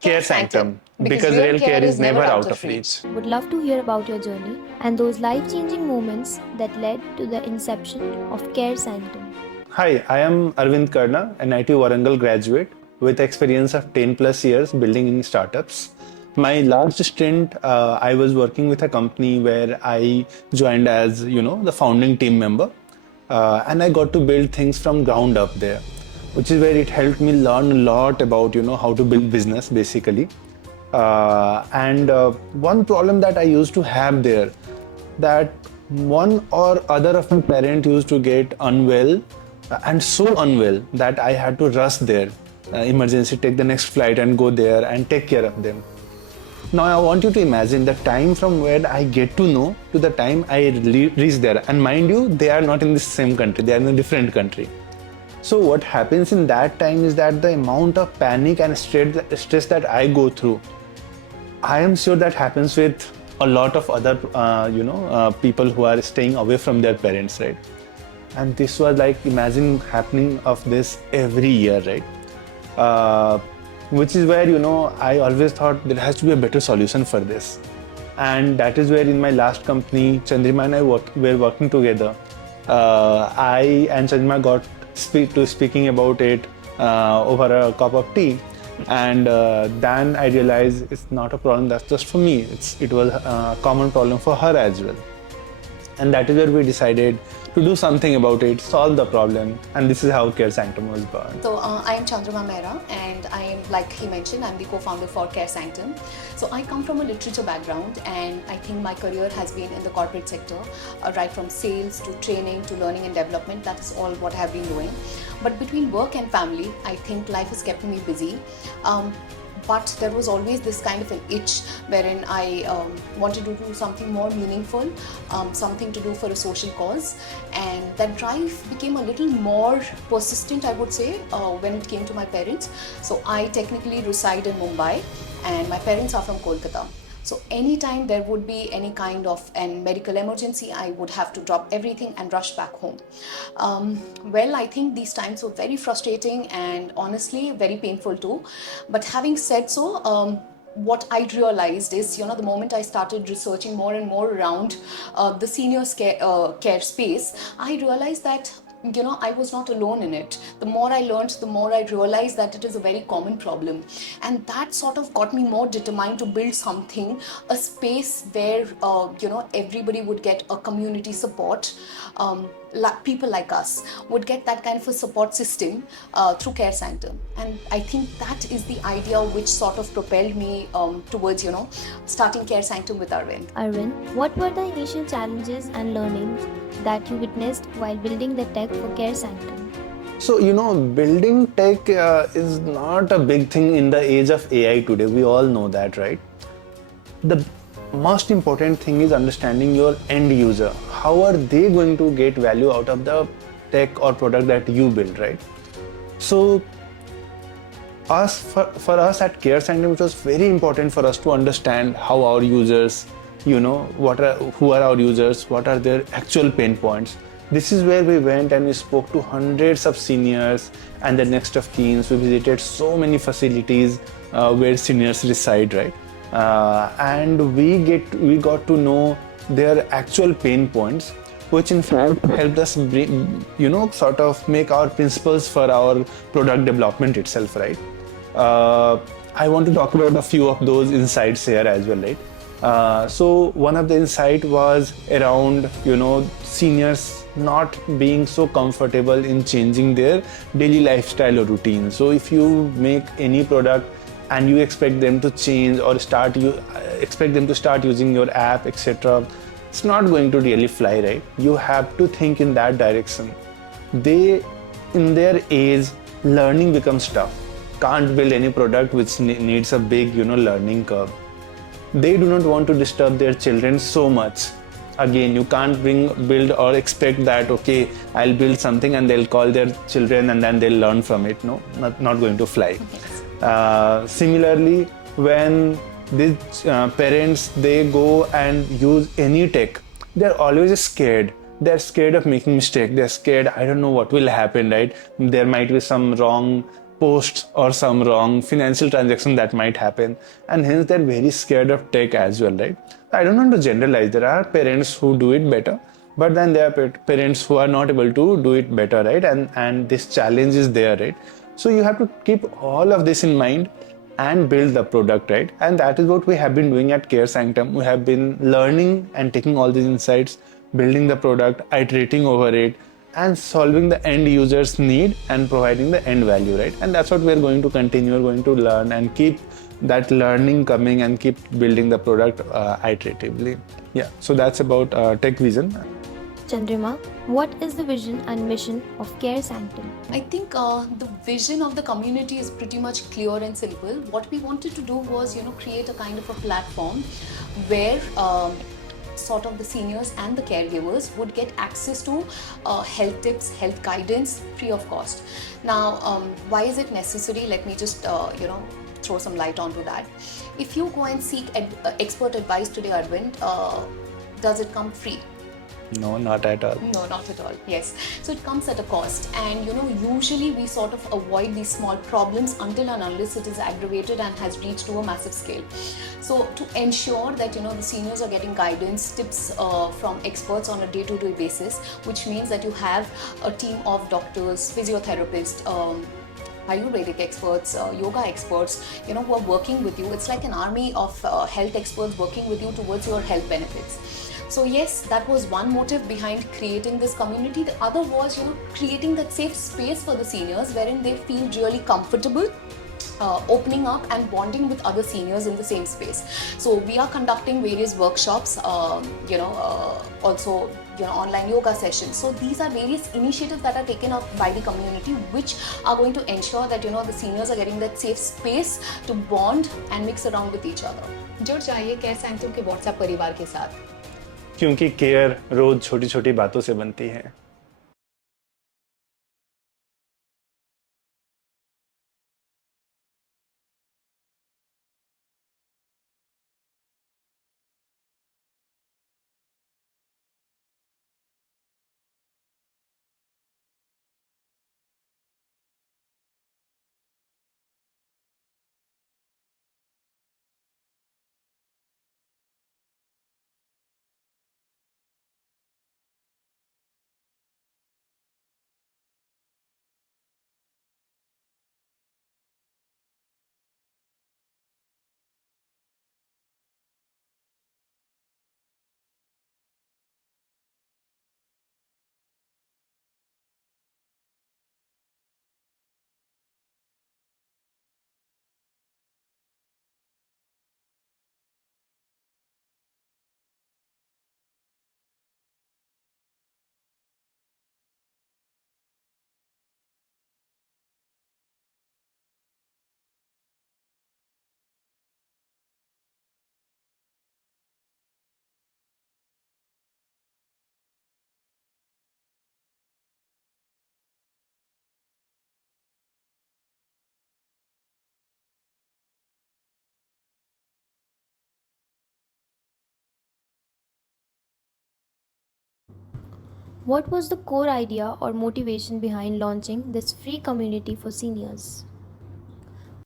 Care Sanctum, because real care is never out of reach. Would love to hear about your journey and those life-changing moments that led to the inception of Care Sanctum. Hi, I am Arvind Karna, an IT Warangal graduate with experience of 10 plus years building in startups. My last stint, I was working with a company where I joined as, the founding team member. And I got to build things from ground up there, which is where it helped me learn a lot about, how to build business basically. And one problem that I used to have there, that one or other of my parent used to get unwell, and so unwell that I had to rush there, emergency, take the next flight and go there and take care of them. Now I want you to imagine the time from where I get to know to the time I reach there. And mind you, they are not in the same country, they are in a different country. So what happens in that time is that the amount of panic and stress that I go through, I am sure that happens with a lot of other, people who are staying away from their parents, right? And this was like, imagine happening of this every year, right? Which is where, I always thought there has to be a better solution for this. And that is where in my last company, Chandrima and I were working together. I and Chandrima got speaking about it over a cup of tea. And then I realized it's not a problem that's just for me. It was a common problem for her as well. And that is where we decided to do something about it, solve the problem, and this is how Care Sanctum was born. So I am Chandrima Mehra, and I am, like he mentioned, I'm the co-founder for Care Sanctum. So I come from a literature background, and I think my career has been in the corporate sector, right from sales to training to learning and development. That's all what I have been doing. But between work and family, I think life has kept me busy. But there was always this kind of an itch wherein I wanted to do something more meaningful, something to do for a social cause, and that drive became a little more persistent, I would say, when it came to my parents. So I technically reside in Mumbai and my parents are from Kolkata. So anytime there would be any kind of an medical emergency, I would have to drop everything and rush back home. Well, I think these times were very frustrating and honestly very painful too. But having said so, what I realized is, the moment I started researching more and more around the seniors care space, I realized that I was not alone in it. The more I learned, the more I realized that it is a very common problem. And that sort of got me more determined to build something, a space where, everybody would get a community support. People like us would get that kind of a support system through Care Sanctum. And I think that is the idea which sort of propelled me towards, starting Care Sanctum with Arvind. Arvind, what were the initial challenges and learnings that you witnessed while building the tech for Care Sanctum? So, building tech is not a big thing in the age of AI today. We all know that, right? The most important thing is understanding your end user. How are they going to get value out of the tech or product that you build, right? So, for us at Care Sanctum, it was very important for us to understand how our users, who are our users, what are their actual pain points. This is where we went and we spoke to hundreds of seniors and the next of kins. We visited so many facilities where seniors reside, right? And we got to know their actual pain points, which in fact helped us sort of make our principles for our product development itself, right? I want to talk about a few of those insights here as well, right? So one of the insight was around, seniors not being so comfortable in changing their daily lifestyle or routine. So if you make any product and you expect them to change or expect them to start using your app, etc., it's not going to really fly, right? You have to think in that direction. In their age, learning becomes tough. Can't build any product which needs a big, learning curve. They do not want to disturb their children so much. Again, you can't build or expect that, okay, I'll build something and they'll call their children and then they'll learn from it. No, not going to fly. Similarly, when these parents, they go and use any tech, they're always scared. They're scared of making mistake. They're scared, I don't know what will happen, right? There might be some wrong posts or some wrong financial transaction that might happen, and hence they're very scared of tech as well, right? I don't want to generalize. There are parents who do it better, but then there are parents who are not able to do it better, right? And this challenge is there, right? So you have to keep all of this in mind and build the product, right? And that is what we have been doing at Care Sanctum. We have been learning and taking all these insights, building the product, iterating over it, and solving the end user's need and providing the end value, right? And that's what we're going to continue. We're going to learn and keep that learning coming and keep building the product iteratively. Yeah, so that's about tech vision. Chandrima, what is the vision and mission of Care Sanctum? I think the vision of the community is pretty much clear and simple. What we wanted to do was, create a kind of a platform where sort of the seniors and the caregivers would get access to health tips, health guidance free of cost. Now, why is it necessary? Let me just, throw some light onto that. If you go and seek expert advice today, Arvind, does it come free? No, not at all. No, not at all. Yes. So it comes at a cost. And usually we sort of avoid these small problems until and unless it is aggravated and has reached to a massive scale. So to ensure that, the seniors are getting guidance, tips from experts on a day-to-day basis, which means that you have a team of doctors, physiotherapists, Ayurvedic experts, yoga experts, who are working with you. It's like an army of health experts working with you towards your health benefits. So yes, that was one motive behind creating this community. The other was, creating that safe space for the seniors wherein they feel really comfortable opening up and bonding with other seniors in the same space. So we are conducting various workshops, also online yoga sessions. So these are various initiatives that are taken up by the community, which are going to ensure that the seniors are getting that safe space to bond and mix around with each other. जुड़ जाइए care sanctum के WhatsApp परिवार के साथ, क्योंकि care रोज छोटी छोटी बातों से बनती है. What was the core idea or motivation behind launching this free community for seniors?